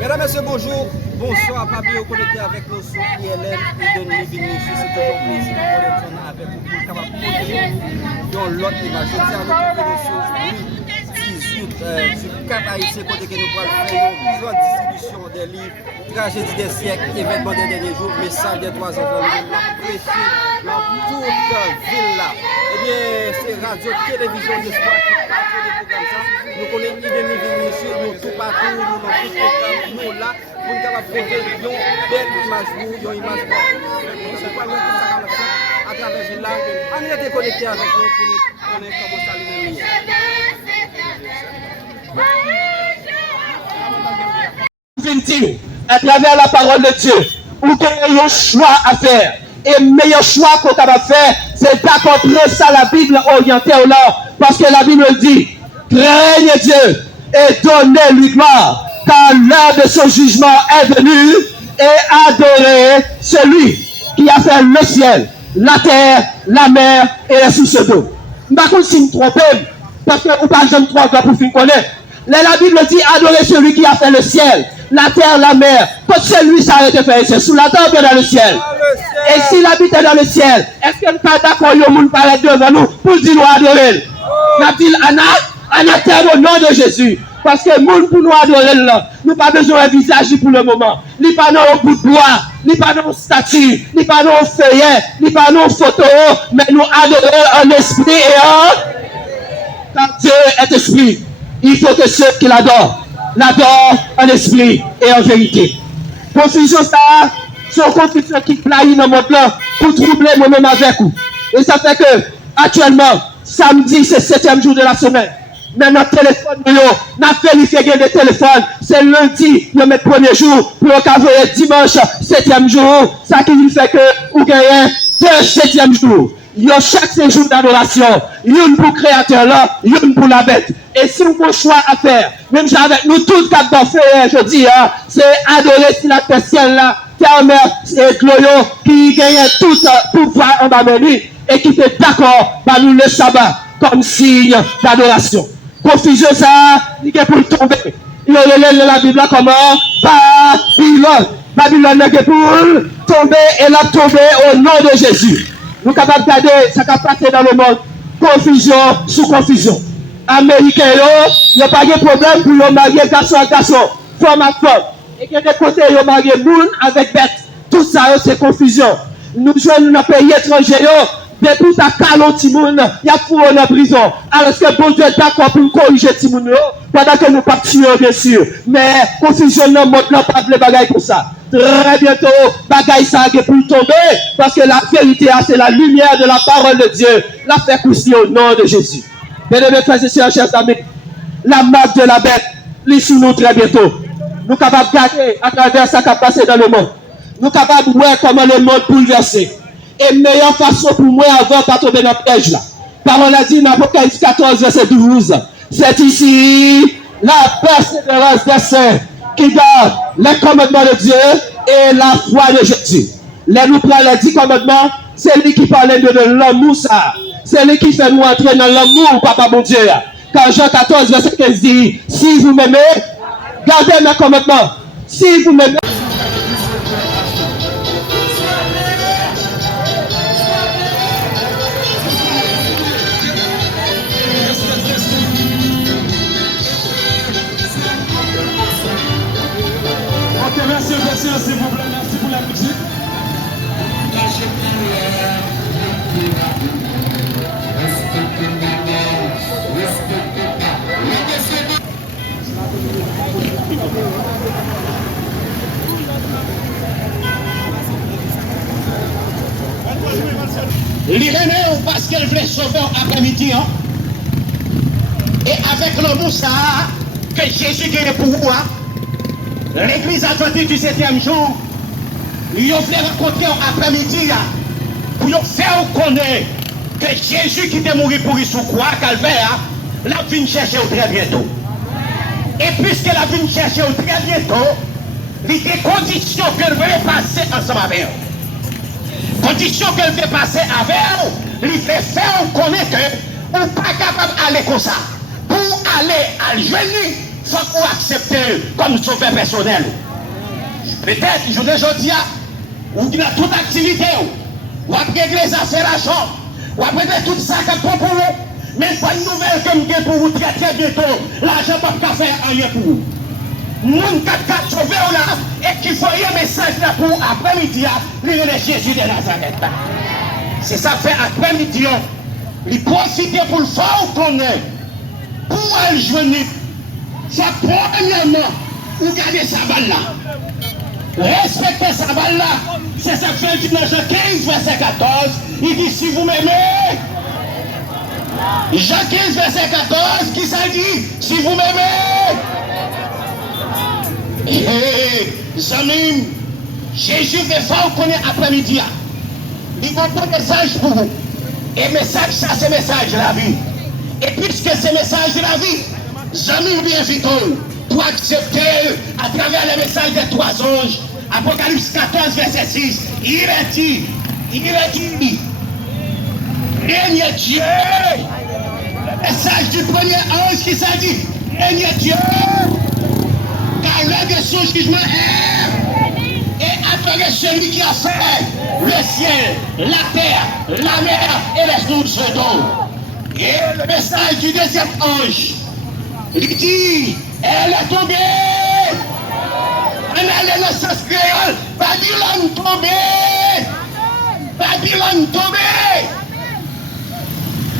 Mesdames, Messieurs, bonjour. Bonsoir, Papi, au connecté avec nous sur ILM et de nous venir ici. C'est toujours un plaisir de connecter avec vous pour capable de dans l'autre image. Je tiens à nous trouver sur rue 18 sur Cap Haïtien, côté que nous pourrons faire une grande distribution des livres, tragédie des siècles, événements des derniers jours, message des 3 enfants, prêché dans toute ville là. Eh bien, c'est radio, télévision, d'espoir qui partent des programmes ça. Nous connaissons l'idée nous tout partout, nous dans tout programme, nous là, pour nous capables de faire une belle image, une image c'est pas loin que ça va faire à travers une langue. On est déconnecté avec nous pour nous connaître comment ça lui à travers la parole de Dieu, ou qu'il y a un choix à faire. Et le meilleur choix qu'on va faire, c'est d'accomplir ça la Bible orientée au nord. Parce que la Bible dit, craignez Dieu et donnez-lui gloire, car l'heure de son jugement est venue, et adorez celui qui a fait le ciel, la terre, la mer et les sources d'eau. Par contre, si je me trompe, parce que vous parlez de 3 doigts pour finir connaître. La Bible dit adorez celui qui a fait le ciel, la terre, la mer. Quand celui s'arrête de faire, c'est sous la terre ou bien dans le ciel. Et s'il habite dans le ciel, est-ce que nous pas d'accord, il y a monde parler devant nous pour dire nous adorer? Nous dit anathème au nom de Jésus. Parce que monde pour nous adorer là, nous pas besoin d'un visage pour le moment. Ni pas dans un bout de bois, ni pas dans une statue, ni pas dans un feuillet, ni pas dans une photo, mais nous adorer en esprit et en... Car Dieu est esprit. Il faut que ceux qui l'adorent en esprit et en vérité. Confusion ça, c'est une confusion qui plaît dans mon plan pour troubler moi-même avec vous. Et ça fait que, actuellement, samedi, c'est le 7e jour de la semaine. Mais notre téléphone, nous avons vérifié des téléphones. C'est lundi, le premier jour, pour le dimanche, 7e jour. Ça qui fait que vous gagnez 2 7e jours. Il y a chaque séjour d'adoration, une pour le créateur là, une pour la bête. Et si vous avez un choix à faire, même avec nous tous quatre d'enfer, je dis, hein, c'est adorer si la ciel là, terre, mer et gloyo, qui gagne tout pouvoir en bas de lui, et qui fait d'accord par nous le sabbat, comme signe d'adoration. Confusion ça, il est pour tomber. Il y a la Bible là comment? Babylone. Babylone est pour tomber, et la tomber au nom de Jésus. Nous sommes capables de regarder ce qui a passé dans le monde. Confusion sous confusion. Américains, il n'y a pas de problème pour les marier garçon à garçon, femme à femme. Et que de côté, ils marier moun avec bête. Tout ça, c'est confusion. Nous jouons dans un pays étranger, depuis ta calon Timoun, il y a pour en prison. Alors que bon Dieu est d'accord pour corriger Timoun, pendant que nous partions, bien sûr. Mais confusion dans le monde, n'a pas de bagaille pour ça. Très bientôt, bagaille ça pour tomber, parce que la vérité, c'est la lumière de la parole de Dieu. La fait coucher au nom de Jésus. Mesdames, frères et sœurs, chers amis, la marque de la bête, lit sur nous très bientôt. Nous sommes capables de garder à travers ce qui a passé dans le monde. Nous sommes capables de voir comment le monde bouleversé. Et meilleure façon pour moi avant de pas tomber dans le piège là. Parole a dit dans Apocalypse 14, verset 12. C'est ici la persévérance des saints qui gardent les commandements de Dieu et la foi de Jésus. Les nous prenons les 10 commandements, c'est lui qui parle de l'amour ça. C'est lui qui fait nous entrer dans l'amour, papa bon Dieu. Quand Jean 14, verset 15 dit, si vous m'aimez, gardez mes commandements. Si vous m'aimez, S'il vous plaît, merci pour la musique. L'Irénée, parce qu'elle voulait sauver après-midi, hein? Et avec l'amour ça que Jésus gagne pour vous, hein? L'église adventiste du 7e jour, ils ont fait rencontrer après-midi pour faire connaître que Jésus qui était mort pour sous croix, calvaire, la vient chercher très bientôt. Et puisque la vient chercher très bientôt, il y a des conditions qu'elle veut passer ensemble avec elle. Conditions qu'elle veut passer avec elle, il fait faire connaître que on n'est pas capable d'aller comme ça. Pour aller à jeûner, faut qu'on accepte comme sauveur personnel. Peut-être, je ne dis ou dans toute activité, ou après les affaires à l'argent, ou après tout ça que pour vous, mais pas une nouvelle comme pour vous très très bientôt, l'argent ne peut pas faire rien pour vous. Moun kat sauvé là, et qui faut un message là pour après-midi, lui le Jésus de Nazareth. C'est ça fait après-midi, il profite pour le faire qu'on est, pour aller joindre. C'est premièrement, vous gardez sa balle là. Respectez sa balle là. C'est ça que fait dans Jean 15, verset 14. Il dit si vous m'aimez. Jean 15, verset 14, qui ça dit? Si vous m'aimez. Amis, Jésus fait fort qu'on est après-midi. Il va un message pour vous. Et message, ça c'est message de la vie. Et puisque c'est message de la vie, j'aime bien vite pour accepter à travers le message des trois anges. Apocalypse 14, verset 6. Il est dit, règne Dieu. Le message du premier ange qui s'est dit, règne Dieu. Car l'heure de son jugement est, et après celui qui a fait le ciel, la terre, la mer et les sources d'eau. Et le message du deuxième ange, il dit, elle est tombée. On a le sens créole, Babylone tombée. Babylone tombée.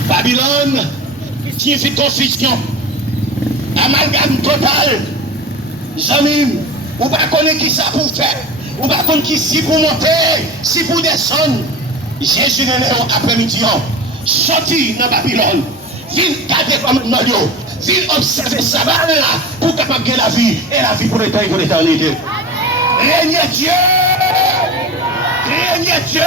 Babylone signifie confusion, amalgame total. Jamais, ou pas connaître qui ça pour faire, ou pas connaître qui si pour monter, si pour descendre. Jésus est là après-midi, sorti dans Babylone, viens garder comme nous, viens observer ça là pour capable de la vie et la vie pour l'éternité. Règne Dieu! Règne Dieu!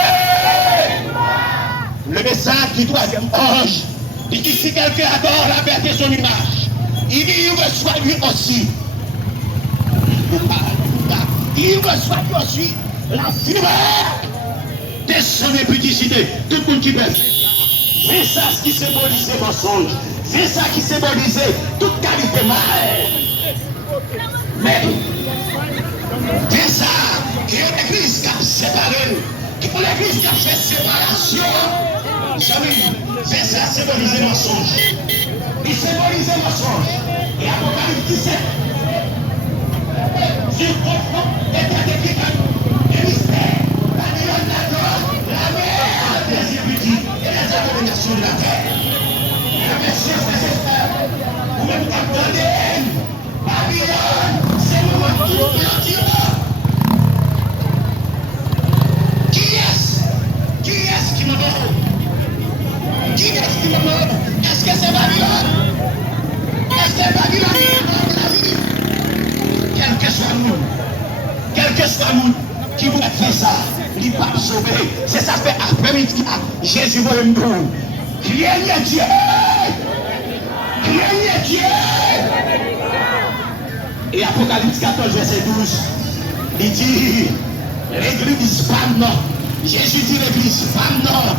Le message du troisième ange, il dit si quelqu'un adore la bête de son image, il dit il reçoit lui aussi. Il reçoit lui aussi la fureur de son impudicité. Tout le monde qui peut. C'est ça qui symbolise le mensonge. C'est ça qui symbolise toute qualité mal. Mais, c'est ça, il y a l'église qui a séparé, qui pour l'église qui a fait séparation. C'est ça symbolise le mensonge. Il symbolise le mensonge. Et Apocalypse 17. Je comprends l'état de quelqu'un, le mystère, Babylone la mer, les érudits et les abominations de la terre. Et mes chers frères et sœurs, vous même attendez, Babylone, c'est le moment tout entier. Qui est-ce qui me mord? Qui est-ce qui me mord? Est-ce que c'est Babylone? Est-ce que c'est Babylone qui me mord la vie? Quel que soit nous qui voulait faire ça, il va sauver. C'est ça fait après-midi. Jésus va nous. Criez Dieu! Criez Dieu! Et Apocalypse 14, verset 12, il dit, l'église femme non. Jésus dit l'église femme non.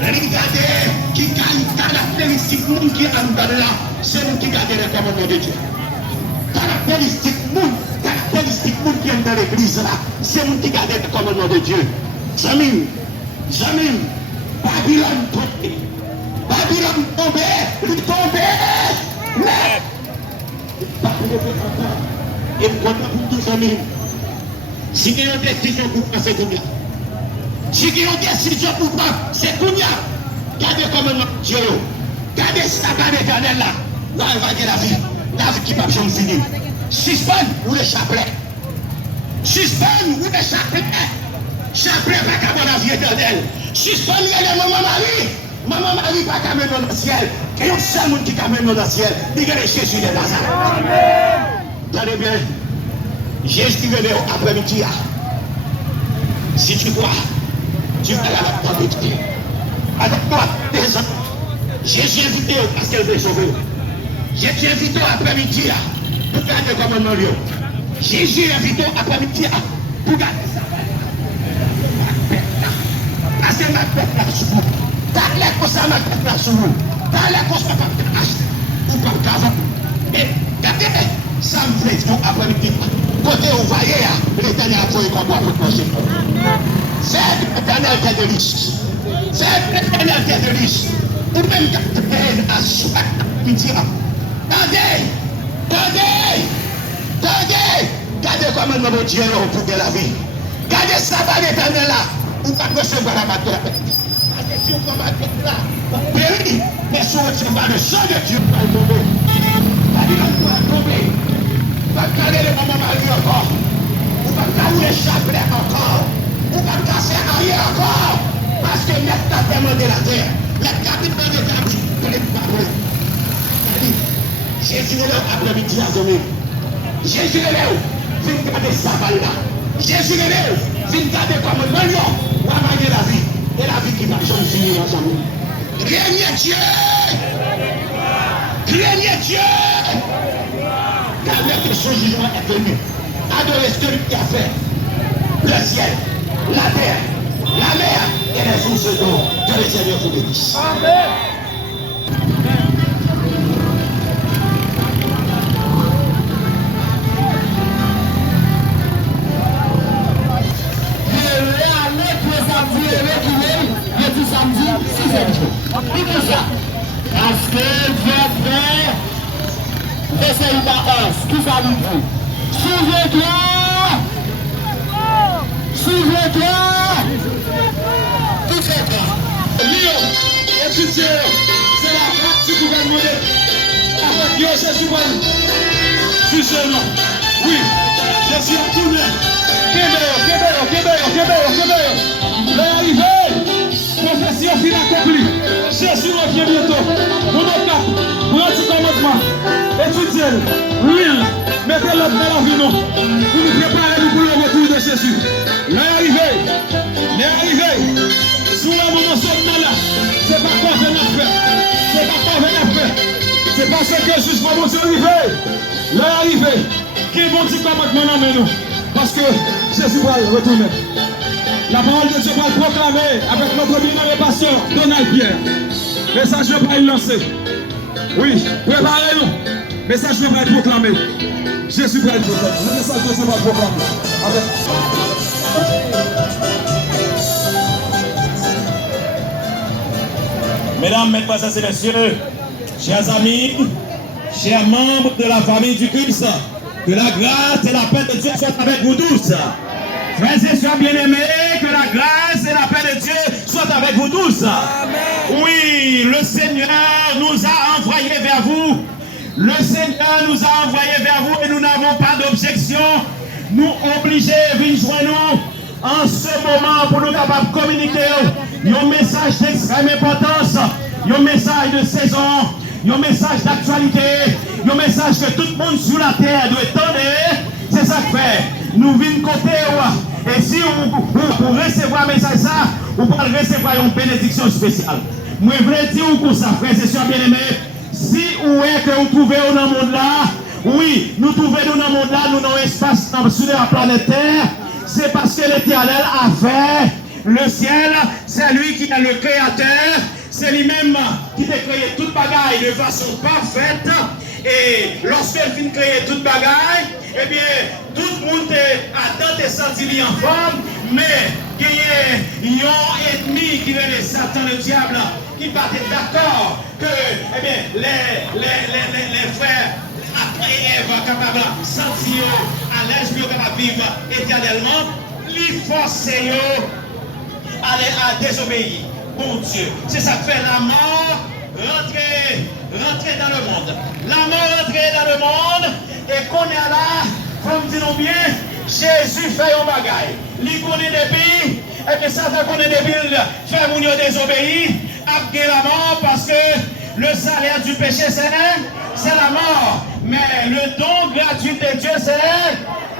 Regardez qui gagne caractéristique monde qui est en dedans là. C'est nous qui gardons le commandement de Dieu. Caractéristique monde qui est dans l'église là, c'est nous qui gardons le commandement de Dieu. Jamim, Babylone tombée. Babylone tombée, il tombée. Mais, et pour tout Jamim, si il y a une décision pour prendre, c'est combien? Si il y a une décision pour prendre, c'est combien? Gardez le commandement de Dieu. Gardez ça, gardez l'éternel là. Là, il va dire la vie qui va jamais finir. Suspend ou le chapelet. Suspend ou le chapelet. Chapelet pas qu'à mon avis éternel. Suspend les maman Marie pas qu'à mener dans le ciel. Il y a un seul monde qui peut mener dans le ciel. Il y a Jésus de Nazareth. Amen. Tenez bien. Jésus venait après-midi. Si tu crois, tu vas la porte de Dieu. Avec toi, tes enfants. Jésus invité parce qu'elle veut sauver. Jésus invité après-midi pour garder le commandement de Dieu. Jésus invité après-midi pour garder ça. Parce que ma tête là sur vous. T'as l'air comme ça, ma tête là sur vous. T'as l'air comme ça, ma tête là sur vous. Ou pas qu'avant. Et regardez, Ça me fait tout après-midi. Côté où voyez, l'Éternel a fait combat pour manger. C'est l'Éternel qui est de riche. C'est l'Éternel qui est de riche. Ou même capitaine à soi qui dira. Tendez! Gardez comment mon Dieu là pour de la vie. Gardez ça par l'Éternel là. Ou pas recevoir la matière. Gardez si on combat là. On périt. Mais si on recevoir le sang de Dieu, on va tomber. Gardez le pouvoir tomber. On va garder le moment marié encore. On va garder le chapelet encore. On va casser arrière encore. Parce que maintenant, t'as demandé la terre. La capitale de ta vie, tu l'es pas prêt. Jésus est là après-midi à donner. Jésus est là, viens garder sa balle là. Jésus est là, viens garder comme un million. On va gagner la vie. Et la vie qui va jamais finir ensemble. Craignez Dieu. Craignez Dieu. Car que son jugement est venu. Adorez celui qui a fait le ciel, la terre, la mer et les sources d'eau que le Seigneur vous bénisse. Amen. Samedi, 6e jour. Pourquoi ça? Parce que verset 11, qui ça nous dit? Souviens-toi! Tout fait quoi? Lyon, étudiez, c'est la frappe du gouvernement. Avec Dieu, c'est souvent. Si seulement. Oui, je suis retourné. Québécois. L'arrivée. Prophétie fin accomplie. Jésus revient bientôt. Mon cap, prenez commandement. Étudiez-le. Oui, mettez-le dans la vie. Pour nous préparer pour le retour de Jésus. L'arrivée. Sous le moment seulement là, c'est pas quoi venir faire. C'est parce que Jésus va nous arriver. L'arrivée. Qui vont dire commandement dans nous. Parce que Jésus va retourner. La parole de Dieu va le proclamer avec notre bien-aimé pasteur Donald Pierre. Message va être lancé. Oui, préparez-nous. Message va être proclamé. Jésus va être proclamé. Le message de Dieu va être proclamé. Mesdames, Mesdemoiselles et Messieurs, chers amis, chers membres de la famille du Christ, que la grâce et la paix de Dieu soient avec vous tous. Frères et sœurs bien-aimés, que la grâce et la paix de Dieu soient avec vous tous. Amen. Oui, le Seigneur nous a envoyés vers vous. Le Seigneur nous a envoyés vers vous et nous n'avons pas d'objection. Nous obligés de venir joindre nous en ce moment pour nous capables de communiquer un message d'extrême importance, un message de saison, un message d'actualité, un message que tout le monde sur la terre doit entendre. C'est ça que fait. Nous venons côté. Et si vous recevoir un message ça, vous pouvez recevoir une bénédiction spéciale. Moi, je veux dire pour ça, frères et sœurs bien-aimés, si vous est que vous trouvez dans le monde là, oui, nous trouvons dans le monde là, nous avons un espace sur la planète Terre, c'est parce que l'Éternel a fait le ciel, c'est lui qui est le créateur, c'est lui-même qui a créé toute bagaille de façon parfaite. Et lorsqu'elle vient créer toute bagaille, eh bien, tout le monde a tenté senti en forme, mais il y a un ennemi qui est le Satan, le diable, qui va être d'accord que eh bien, les frères après Ève capables de sentir à l'aise, mieux capables de vivre éternellement, les forcer à désobéir. Bon Dieu, c'est ça que fait la mort rentrer dans le monde. La mort rentrer dans le monde et qu'on est là, comme disons bien, Jésus fait un bagaille. Il connaît des pays, et bien ça fait qu'on est des villes, faire mon désobéir, après la mort, parce que le salaire du péché c'est la mort. Mais le don gratuit de Dieu c'est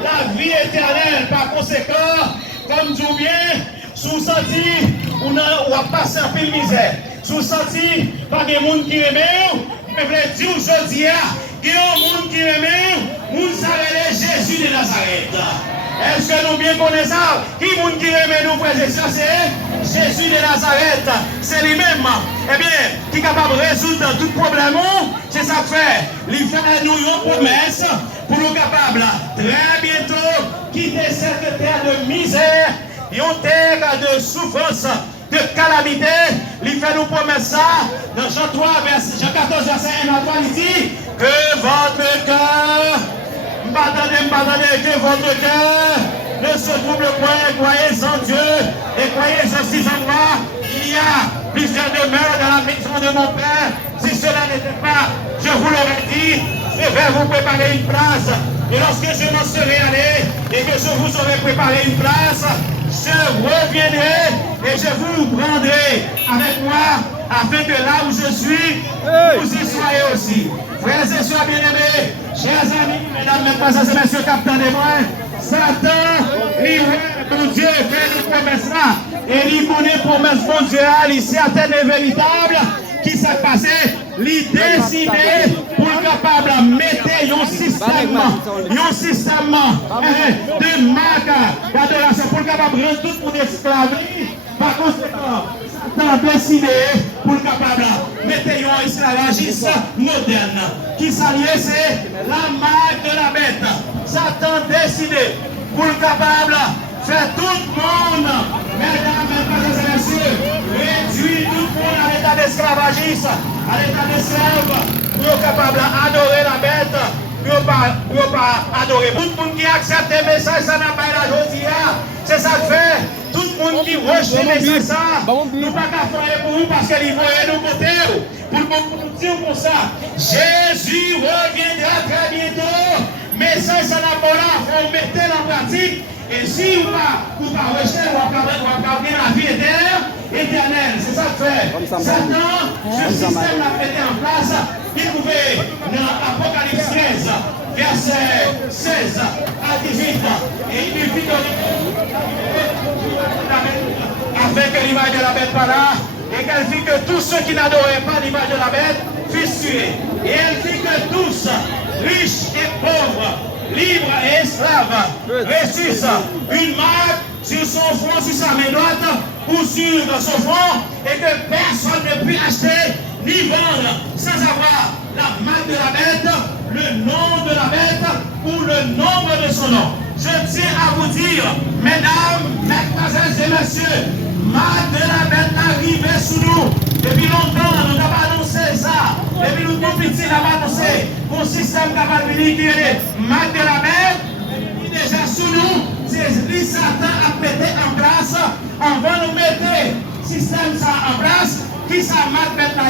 la vie éternelle. Par conséquent, comme dit bien, sous senti, on a passé un peu de misère. Sous senti, pas de monde qui aime, mais je veux dire aujourd'hui, il y a un monde qui aime, monde s'appelle Jésus de Nazareth. Est-ce que nous bien connaissons ça? Qui est monde qui aime nous, frères et sœurs, c'est Jésus de Nazareth. C'est lui-même, eh bien, qui est capable de résoudre tout problème. C'est ça que fait. Il fait nous une promesse pour nous capables, très bientôt, quitter cette terre de misère, et une terre de souffrance, de calamité. Il fait nous promettre ça dans Jean 3, Jean 14, verset 1 à 3, il dit que votre cœur, que votre cœur ne se trouble point, croyez en Dieu et croyez aussi en moi. Il y a plusieurs demeures dans la maison de mon Père. Si cela n'était pas, je vous l'aurais dit, je vais vous préparer une place. Et lorsque je m'en serai allé et que je vous aurai préparé une place, je reviendrai et je vous prendrai avec moi, afin que là où je suis, vous y soyez aussi. Frères et sœurs bien-aimés, chers amis, mesdames, mesdemoiselles et messieurs, capitaines des moines, Satan, il veut que Dieu fait une promesse là, et il connaît promesse bon Dieu, il certaine et véritable, qui s'est passé, il décidé pour le capable de mettre un système de marque d'adoration pour le capable de rendre tout le monde esclave. Par conséquent, Satan a décidé pour le capable de mettre un esclavagisme moderne, qui s'allie, c'est la marque de la bête. Satan a décidé pour le capable de faire tout le monde, mesdames, mesdemoiselles et messieurs, réduire tout le monde à l'état d'esclavagisme, à l'état d'esclave, pour être capable d'adorer la bête, pour pas adorer. Tout le monde qui accepte les messages, ça n'a pas la joie, c'est ça que fait. Tout le monde qui rejette les messages, nous ne pouvons pas faire pour vous parce qu'il voit nous côté. Pour nous dire comme ça, Jésus reviendra très bientôt. Mais ça n'a pas là, il faut mettre en pratique. Et si vous ne pas rejeter, vous avez la vie éternelle. C'est ça que fait. Satan, ce système l'a mis en place. Il pouvait, dans Apocalypse 13, verset 16 à 18, et il lui fit avec l'image de la bête par là, et qu'elle fit que tous ceux qui n'adoraient pas l'image de la bête fussent tués. Et elle fit que tous, riches et pauvres, libres et esclaves, reçussent une marque sur son front, sur sa main droite ou sur son front, et que personne ne puisse acheter ni vendre sans avoir la marque de la bête, le nom de la bête ou le nombre de son nom. Je tiens à vous dire, mesdames, mesdemoiselles et messieurs, marque de la bête arrivée sous nous. Depuis longtemps, nous n'avons pas annoncé ça. Depuis nous tout petits, nous avons annoncé qu'un système capable de dire marque de la bête, déjà sous nous, c'est lui Satan a mis en place. On va nous mettre système ça en place. Qui ça marque bête là,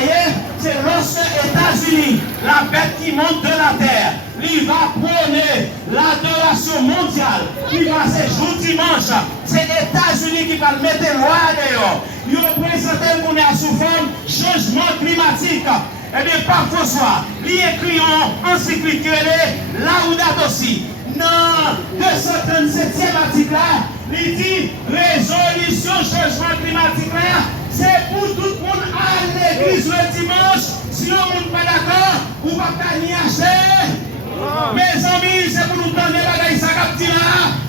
c'est lorsque États-Unis, la bête qui monte de la terre, il va prôner l'adoration mondiale. Il va se jour dimanche. C'est États-Unis qui va le mettre loi dehors. Il représente qu'on est sous forme changement climatique. Eh bien, par François, il écrit en encyclique Laudato Si. Dans 237e article là, il dit résolution changement climatique là. C'est pour tout le monde à l'église le dimanche. Si on n'est pas d'accord, on ne va pas ni acheter. Mes amis, c'est pour nous donner la gagne ça là.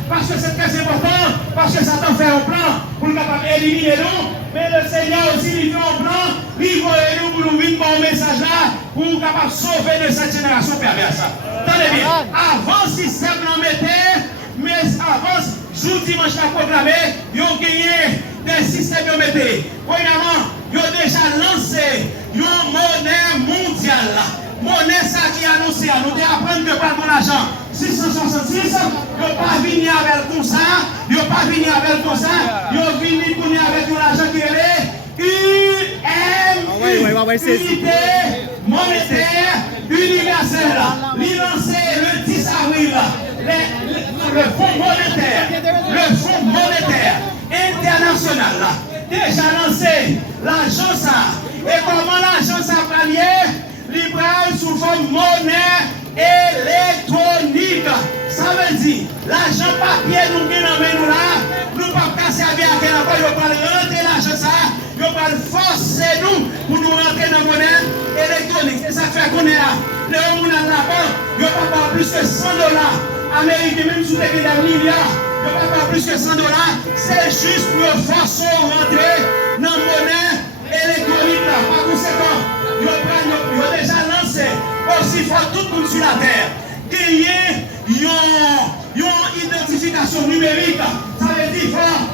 Parce que c'est très important. Parce que Satan fait un plan pour nous éliminer nous. Mais le Seigneur aussi, il fait un plan. Il va nous pour nous vivre un message là. Pour nous capable sauver de cette génération perverse. Attendez bien. Avant le système l'en mettait. Mais avant, jour dimanche à proclamer, ils ont gagné des systèmes de métier. Premièrement, ils ont déjà lancé une monnaie mondiale. Monnaie ça qui est annoncée. Nous devons apprendre que par mon argent, 666, ils n'ont pas venu avec tout ça. Ils n'ont pas venu avec tout ça. Ils ont venu avec l'argent qui est Unité monétaire universelle. Ils ont lancé le 10 avril. Le Fonds monétaire international déjà lancé l'argent ça. Et comment l'argent ça va lier? Libre sous forme monnaie électronique. Ça veut dire l'argent papier nous qui nous là, nous ne pouvons pas servir à quel endroit, nous allons rentrer l'argent ça, nous allons forcer nous pour nous rentrer dans la monnaie électronique. Et ça fait qu'on est là. Les gens qui sont là-bas, ils ne peuvent pas plus que $100. Amérique, même sous des milliards, ne pas avoir plus que $100, c'est juste pour forcer rentrer dans la monnaie électronique. Par conséquent, ils ont déjà lancé aussi fort tout le monde sur la terre. gagner une identification numérique. Ça veut dire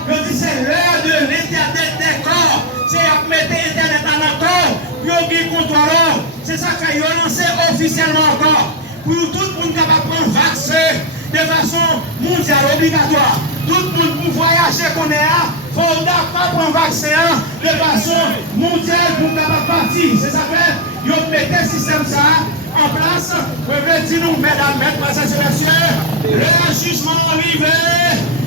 que c'est l'heure de l'Internet des corps. C'est à mettre Internet dans le corps, pour qu'il contrôle. C'est ça qu'il a lancé officiellement encore. Pour tout le monde capable de prendre vaccin de façon mondiale, obligatoire. Tout le monde pour voyager qu'on est là, il faut d'accord prendre vaccin de façon mondiale pour capable partir. C'est ça que ils ont mis le système ça en place. Je veux dire nous, mesdames, mesdemoiselles et messieurs, le jugement arrivé,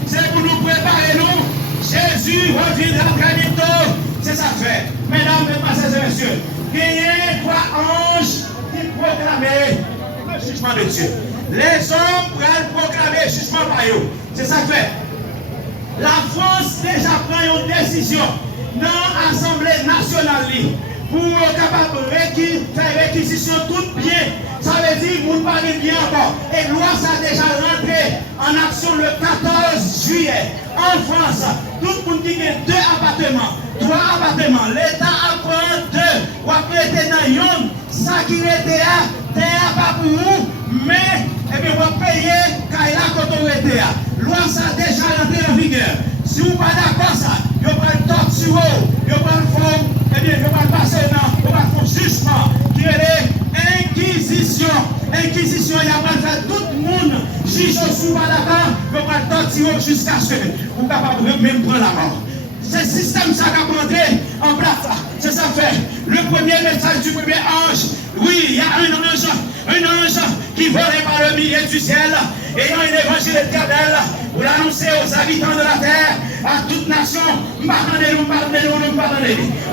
c'est pour nous préparer nous. Jésus reviendra très bientôt. C'est ça que fait. Mesdames, mesdemoiselles et messieurs, il y a trois anges qui proclament le jugement de Dieu. Les hommes pourraient proclamer le jugement par eux. C'est ça que fait. La France déjà prend une décision dans l'Assemblée nationale pour être capable de faire réquisition tout bien. Ça veut dire que vous ne parlez bien encore. Et loi ça a déjà rentré en action le 14 juillet en France. Tout le monde qui a 2 appartements, 3 appartements. L'État apprend 2. Ou après dans yon, ça qui était à terre pas pour vous, mais et bien vous payer quand il a autorité. Loi ça a déjà rentré en vigueur. Si vous n'êtes pas d'accord ça, vous pouvez torturer, vous pouvez faire, eh bien vous pouvez passer dans, vous pouvez faire jugement qui est inquisition. Inquisition, il y a pas faire tout le monde juge sous pas d'accord, vous pouvez torturer jusqu'à ce que vous êtes capable de même prendre la mort. Ce système ça va rentrer en place. C'est ça fait. Le premier message du premier ange. Oui, il y a un ange qui volait par le milieu du ciel, ayant un évangile éternel pour l'annoncer aux habitants de la terre, à toute nation. Pardonnez-nous.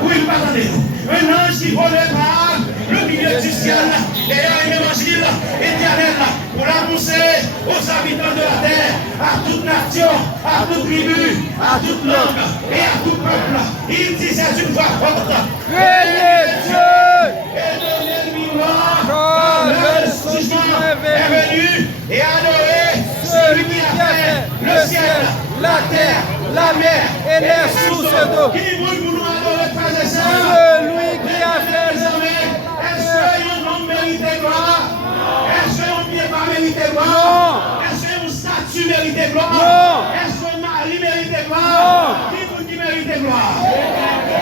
Oui, pardonnez-nous. Un ange qui volait par le milieu du ciel, ayant un évangile éternel pour l'annoncer aux habitants de la terre, à toute nation, à toute tribu, à toute langue et à tout peuple. Il disait d'une voix forte: craignez Dieu et donnez-lui gloire, car le jugement est venu, et adorez celui qui a fait le ciel, la terre, la mer et les sources d'eau. Qui vous nous adorer, frères et sœurs? Celui qui a fait les armées. Est-ce qu'un homme mérite gloire? Est-ce qu'un pied pas mérite gloire? Est-ce qu'un statut mérite gloire? Est-ce qu'un mari mérite gloire? Qui vous qui mérite gloire?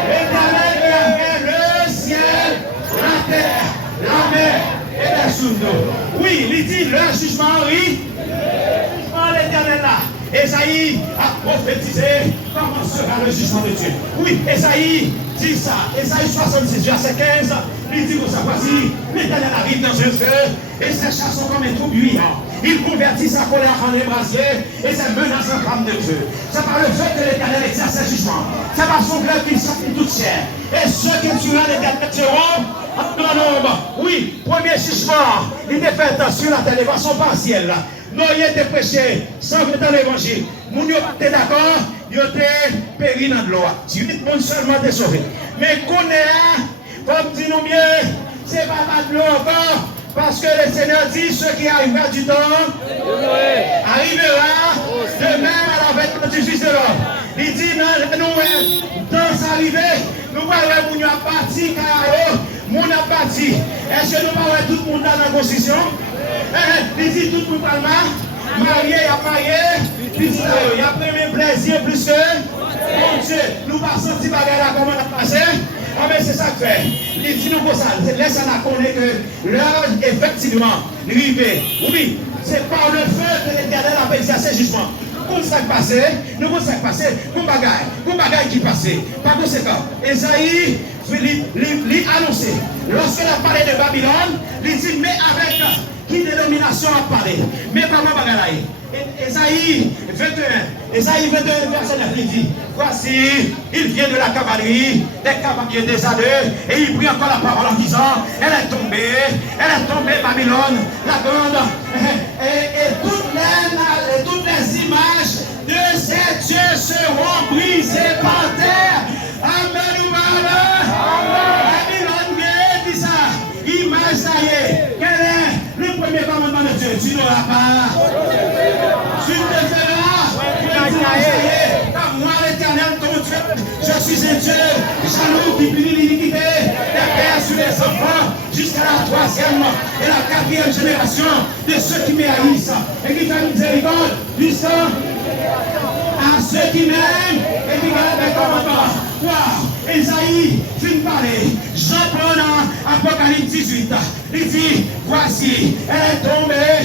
L'Éternel qui a fait le ciel, la terre, la mer et les sources d'eau. Oui, il dit le jugement, oui. Le jugement de l'Éternel là. Esaïe a prophétisé comment sera le jugement de Dieu. Oui, Esaïe dit ça. Esaïe 66, verset 15, il dit que ça, voici, l'Éternel arrive dans un feu, et ses chars sont comme un trou bruyant. Il convertit sa colère en ébrasier, et ses menaces en flamme de feu. C'est par le fait que l'Éternel exerce ses jugements. C'est par son grève qu'il s'appuie toute chair. Et ceux qui tueront l'Éternel tueront en grand nombre. Oui, premier jugement, il est fait sur la terre de façon partielle. Noé était prêché sans venir dans l'évangile. Moun yo était d'accord, yo était péri dans l'eau. 18 personnes seulement étaient sauvés. Mais qu'on est, comme dit nous bien, c'est pas de l'eau encore, parce que le Seigneur dit ce qui arrivera du temps arrivera de même à la fête du Fils de l'homme. Il dit nous, dans arrivée, nous voyons moun yo a parti, car moun a parti. Est-ce que nous voyons tout le monde dans la constitution? Il dit tout le monde marié, il a marié, il a pris mes plaisirs plus que mon Dieu. Nous passons petit bagage là, comment on a passé. Ah mais c'est ça que fait. Il dit nous pour ça. Laisse la connaître que l'heure effectivement, arrivé. Oui, c'est par le feu que l'Éternel a exercé jugement. Comme ça passé, nous comme ça passé, comme bagaille qui passait. Par conséquent, Esaïe lui annonçé. Lorsqu'il a parlé de Babylone, il dit mais avec qui dénomination a parlé. Mais comment bagaille? Esaïe 21, verset 9, il dit, voici, il vient de la cavalerie, des cavaliers des années, et il prit encore la parole en disant, elle est tombée, Babylone, la grande, et toutes les images de ces dieux seront brisées par terre. Amen ou amen. Babylone, dit ça, image ça y est, quel est le premier commandement de Dieu? Tu n'auras pas. Tu te feras, car moi l'Éternel ton Dieu, je suis un Dieu jaloux qui punit l'iniquité des pères sur les enfants jusqu'à la 3e troisième et la quatrième génération de ceux qui me haïssent et qui font miséricorde jusqu'à à ceux qui m'aiment et qui gardent mes commandements. Wow. Esaïe finit parler. Jean prend dans Apocalypse 18. Il dit, voici, elle est tombée,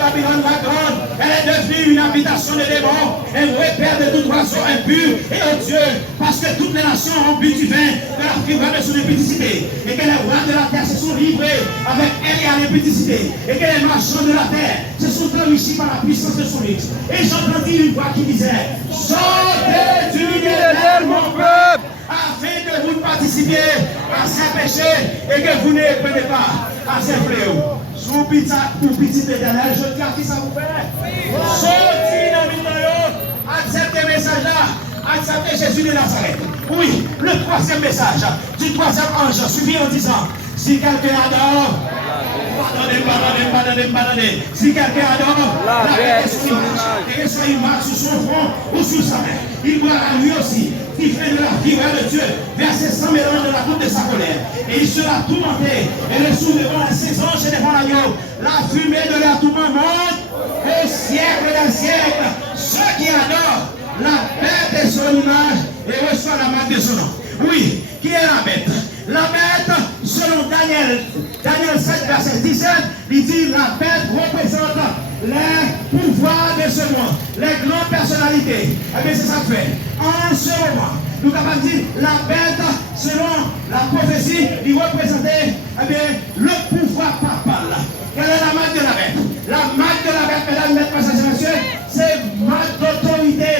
Babylone la grande, elle est devenue une habitation de démons, un repère de tout oiseau impur et odieux, parce que toutes les nations ont bu du vin de la fureur de son impudicité, et que les rois de la terre se sont livrés avec elle et à l'impudicité, et que les marchands de la terre se sont enrichis par la puissance de son luxe. Et j'entendis une voix qui disait, sortez du milieu mon peuple, afin que vous participiez à ces péchés et que vous ne prenez pas à ces fléaux. Sous petit éternel, je dis à qui ça vous fait. Sortez dans le milieu, acceptez le message là, acceptez Jésus de Nazareth. Oui, le troisième message du troisième ange suffit en disant, si quelqu'un adore, pardonnez. Si quelqu'un adore, la paix est sur l'image, et soit image sur son front ou sur sa main. Il boira lui aussi, qui fait de la fureur de Dieu, verset 100 mélanges de la coupe de sa colère. Et il sera tourmenté, et le soulèveront les 16 anges devant l'agneau. La fumée de leur tourment monte au siècle des siècles. Ceux qui adorent la bête est son image et reçoit la marque de son nom. Oui, qui est la bête? La bête, selon Daniel 7, verset 17, il dit la bête représente les pouvoirs de ce monde, les grandes personnalités. Eh bien, c'est ça que fait. En ce moment, nous avons dit la bête, selon la prophétie, il représentait le pouvoir papal. Quelle est la marque de la bête? La marque de la bête, mesdames, messieurs, c'est marque d'autorité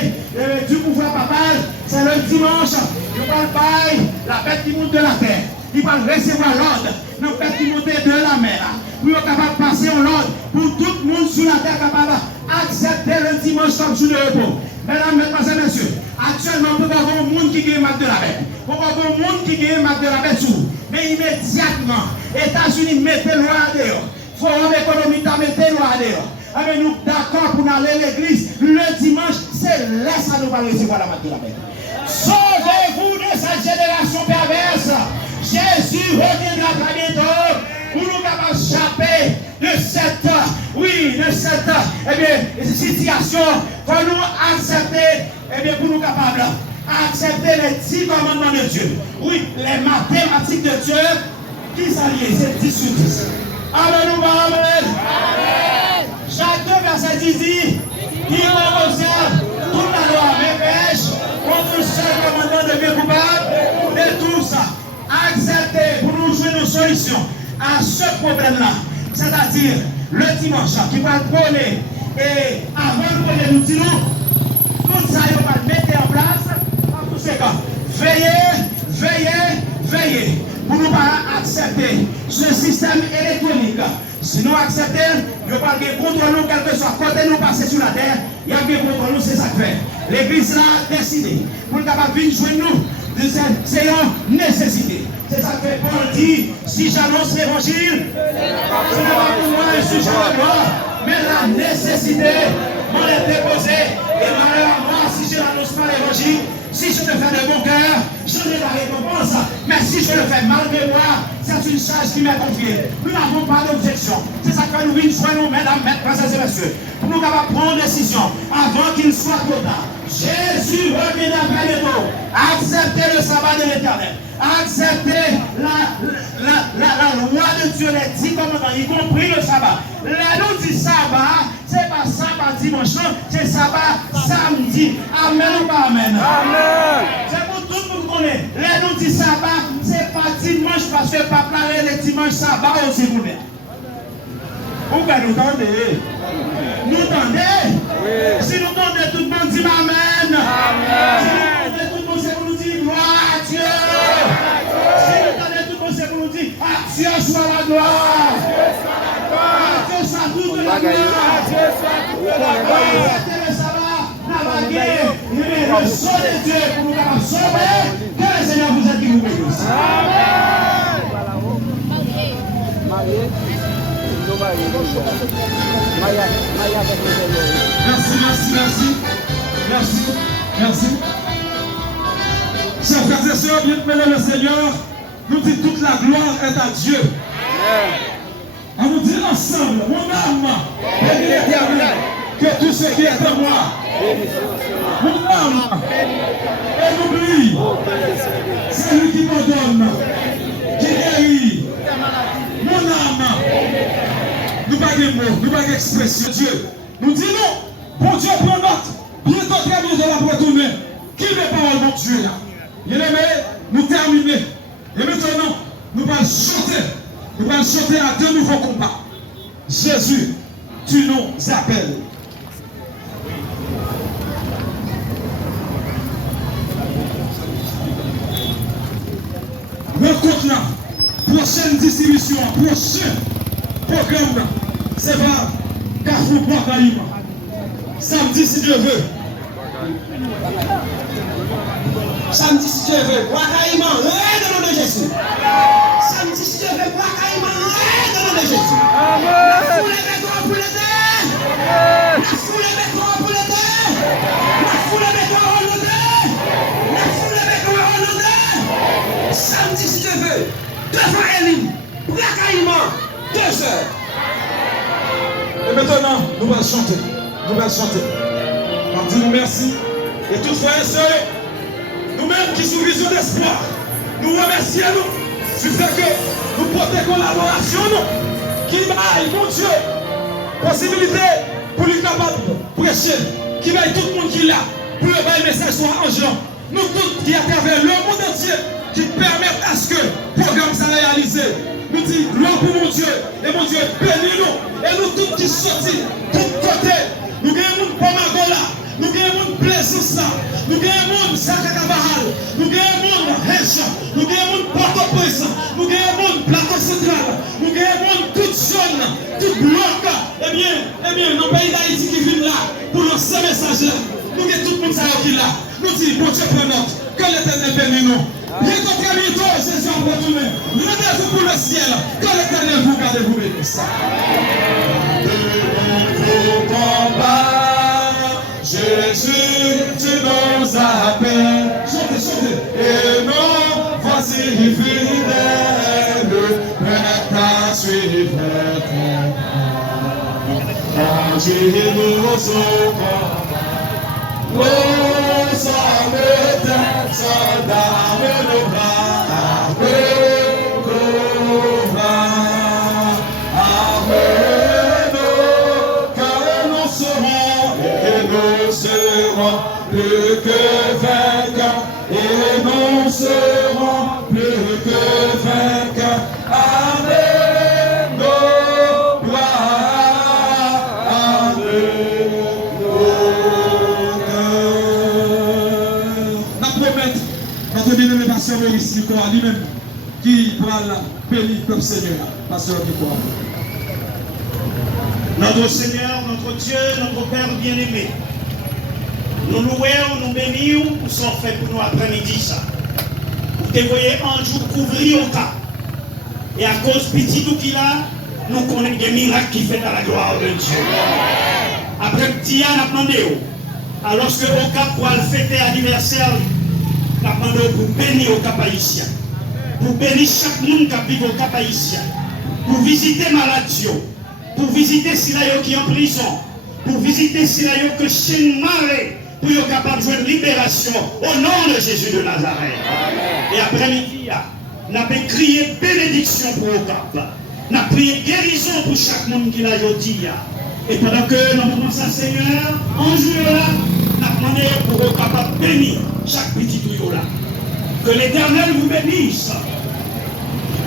du pouvoir papal. C'est le dimanche. Il parle pas la bête qui monte de la terre. Il va recevoir l'ordre. La bête qui monte de la mer. Pour être capable de passer en l'ordre. Pour tout le monde sur la terre capable d'accepter le dimanche comme jour de repos. Mesdames, messieurs, actuellement, nous avons un monde qui gagne marque de la bête. Nous avons un monde qui gagne marque de la bête sous. Mais immédiatement, les États-Unis mettent loi dehors. Forum économique a mis loi dehors. Mais nous d'accord pour aller à l'église le dimanche, c'est là ça nous va recevoir la marque de la bête. Sauvez-vous de cette génération perverse. Jésus reviendra très bientôt pour nous capables d'échapper de cette situation. Pour nous accepter, pour nous capables d'accepter les 10 commandements de Dieu. Oui, les mathématiques de Dieu qui s'allient, c'est 10 sur 10. Alléluia, amen. Jacques 2, verset 10 dit, qui observe toute la loi, mais pêche contre le seul commandement de bien coupable de tous. Accepter pour nous jouer une solution à ce problème-là. C'est-à-dire le dimanche qui va prôner et avant de prôner, nous disons, tout ça, on va le mettre en place en conséquent. Veillez pour nous pas accepter ce système électronique. Si nous acceptons, nous ne pouvons pas contre nous, quel que soit côté nous passer sur la terre, il y a bien contre nous, c'est ça que fait. L'Église a décidé pour nous capable de joindre nous. C'est une nécessité. C'est ça que Paul dit, si j'annonce l'évangile, ce n'est pas pour moi un sujet de loi, mais la nécessité m'en est déposée. Et malheur à moi si je n'annonce pas l'évangile, si je le fais de bon cœur, je n'ai la récompense. Mais si je le fais malgré moi, c'est une charge qui m'est confiée. Nous n'avons pas d'objection. C'est ça que nous venons, mesdames, mesdames et messieurs, pour nous capables de prendre une décision avant qu'il soit trop tard. Jésus reviendra très bientôt. Acceptez le sabbat de l'Éternel. Acceptez la loi de Dieu, les 10 commandements, y compris le sabbat. Là, nous dit sabbat, c'est pas sabbat dimanche, c'est sabbat samedi. Amen ou pas amen? Amen. C'est pour tout le monde connaît. Là, nous dit sabbat, c'est pas dimanche parce que papa le dimanche sabbat aussi vous mettez. Pourquoi nous tendez? Nous tendez? Oui. Si nous tendez, tout le monde dit amen. Amen. Si nous tendez, tout le monde c'est pour nous dire gloire à Dieu. Si nous tendez, tout le monde c'est pour nous dire à Dieu soit la gloire. À Dieu soit toute la gloire. À Dieu soit toute la gloire. C'était le sabbat, la baguette, le son de Dieu pour nous capables de sauver. Que le Seigneur vous aide qui vous bénisse. Amen. Merci. Chers frères et sœurs, bien-aimés le Seigneur, nous dit toute la gloire est à Dieu. On vous dit ensemble, mon âme, bénis l'Éternel, que tout ce qui est en moi, mon âme, et n'oublie, c'est lui qui m'ordonne, qui guérit, mon âme. Nous pas de mots, nous pas d'expression. Dieu, nous disons, bon Dieu, prends note, bientôt très bientôt la retourner. Qui n'est pas mon Dieu là? Il est nous terminer. Et maintenant, nous allons chanter. Nous allons chanter à deux nouveaux combats. Jésus, tu nous appelles. Rencontre là, prochaine distribution, prochain programme là, c'est pas Carrefour Bois-Caïma. Samedi si Dieu veut. Samedi, si Dieu veut, Bois-Caïma, dans le nom de Jésus. Samedi, si Dieu veut, Bois-Caïma, dans le nom de Jésus. La foule est béton pour l'aider. La foule est béton pour l'aider. La foule est béton pour l'aider. La foule est béton pour l'aider. Samedi, si Dieu veut, devant Elim, Bois-Caïma, 2 heures. Et maintenant, nous allons chanter. Nous allons chanter. On dit nous merci. Et tous frères et sœurs, nous-mêmes qui sommes vision d'espoir, nous remercions nous du fait que nous portons collaboration, nous, qui baille, mon Dieu, possibilité pour lui capable de prêcher, qui baille tout le monde qui l'a, pour le bail message soit en nous tous qui à travers le monde entier, qui permettent à ce que le programme soit réalisé. Nous disons gloire pour mon Dieu, et mon Dieu bénis nous, et nous tous qui sortent, tous côtés, nous gagnons pour Magola. Nous avons plaisance, nous avons Sacré-Cavaral, nous avons Hèche, nous avons Port-au-Prince, nous avons Plateau Central, nous avons toute zone, tout bloc. Eh bien, dans le pays d'Haïti qui vient là pour lancer message, nous avons tout le monde qui est là. Nous disons, bon Dieu, prends note, que l'Éternel bénisse nous. Bientôt, très bientôt, Jésus en retourner. Rendez-vous pour le ciel, que l'Éternel vous garde vous bénisse. Jésus, tu nous appelles. Chantez, chantez. Et nous voici fidèles, prêts à suivre ton pas. Conduis-nous au combat. Nous sommes tes soldats, nos bras, nos bras, amène-nous, car nous serons plus que vainqueurs, et nous serons plus que vainqueurs. Amen, nos bras, amen, nos cœurs. Nous promettons notre bien-aimé pasteur Maurice Nicolas lui-même qui pourra la bénir comme Seigneur, pasteur Nicolas. Notre Seigneur, notre Dieu, notre Père bien-aimé, nous louons, nous bénissons pour son fait pour nous après-midi ça. Vous te voyez un jour couvrir au cas. Et à cause petit tout qu'il a, nous connaissons des miracles qui fait à la gloire de Dieu. Après petit an, nous avons demandé, alors que au cap pour fêter l'anniversaire, nous avons demandé pour bénir au cap haïtien. Pour bénir chaque monde qui vit au cap haïtien. Pour visiter maladies, pour visiter Silayo qui est en prison, pour visiter Silayo que chaîne marée, pour être capable de jouer une libération au nom de Jésus de Nazareth. Et après-midi, nous avons crié bénédiction pour le cap. Nous avons prié guérison pour chaque monde qui l'a dit. Et pendant que nous avons ça, Seigneur, en jour là, nous avons demandé pour être capable de bénir chaque petit tuyau là. Que l'Éternel vous bénisse.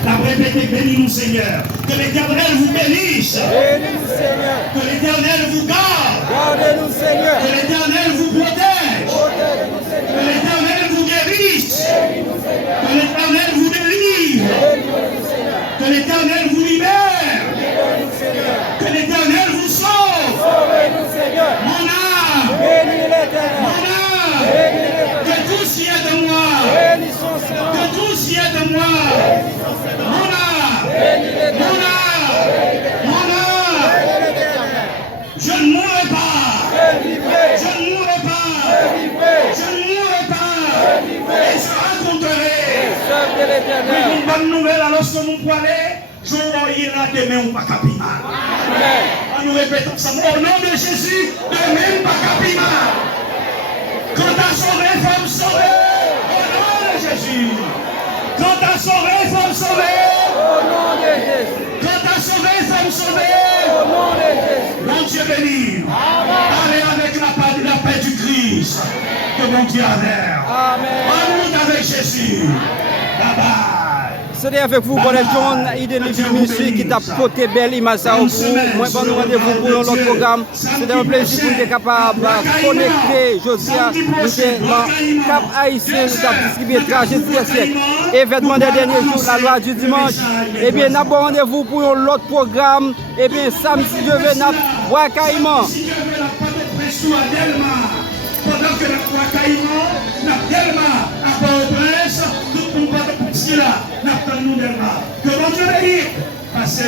La répété, bénis-nous Seigneur. Que l'Éternel vous bénisse. Bénis-nous, Seigneur. Que l'Éternel vous garde. Gardez-nous, Seigneur. Que l'Éternel vous protège. Protège-nous, Que Seigneur. l'Éternel vous guérisse. Bénis-nous, Seigneur. Que l'Éternel vous délivre. Bénis-nous, Seigneur. Que l'Éternel vous libère. Libère-nous, Seigneur. Que l'Éternel vous sauve. Sauvez-nous, Seigneur. Mon âme. Bénis l'Éternel. Mon âme. Bénis l'Éternel. Que tout y est de moi. Bénissons son nom. Que tout y est de moi. Bénissons son nom. Mon âme. Bénis Mon l'Éternel. âme. Mon âme. Bénis l'Éternel. Je ne mourrai pas. Je vivrai. Je ne mourrai pas. Je vivrai. Je ne mourrai pas. Je vivrai. Et je raconterai. Serve de l'Éternel. Une bonne nouvelle alors que mon poilet, Je vais là demain ou pas capima. Nous répétons ça. Au nom de Jésus, demain pas capima. Quand t'as sauvé, faut me sauver. Au nom de Jésus. Quand t'as sauvé, faut me sauver. Au nom de Jésus. Quand t'as sauvé, faut me sauver. Au nom de Jésus. Mon Dieu béni. Allez avec la paix du Christ. Que mon Dieu a l'air. Amen. On avec Jésus. Bye bye. C'est avec vous, Bonnet John, Eden Living Ministry, qui t'a porté belle image à vous. Moi, je vous rendez-vous pour l'autre programme. C'est un plaisir pour être capable de connecter Josia, nous sommes dans Cap Haïtien, nous avons distribué tragédie siècle. Événement des derniers jours, la loi du dimanche. Eh bien, nous avons rendez-vous pour l'autre programme. Eh bien, samedi, Dieu veut, nous avons Wakaïman. Pendant que la Wakaïman, n'a tellement à Port-au-Prince, tout le monde va de là, n'a pas nous Que mon Dieu bénisse.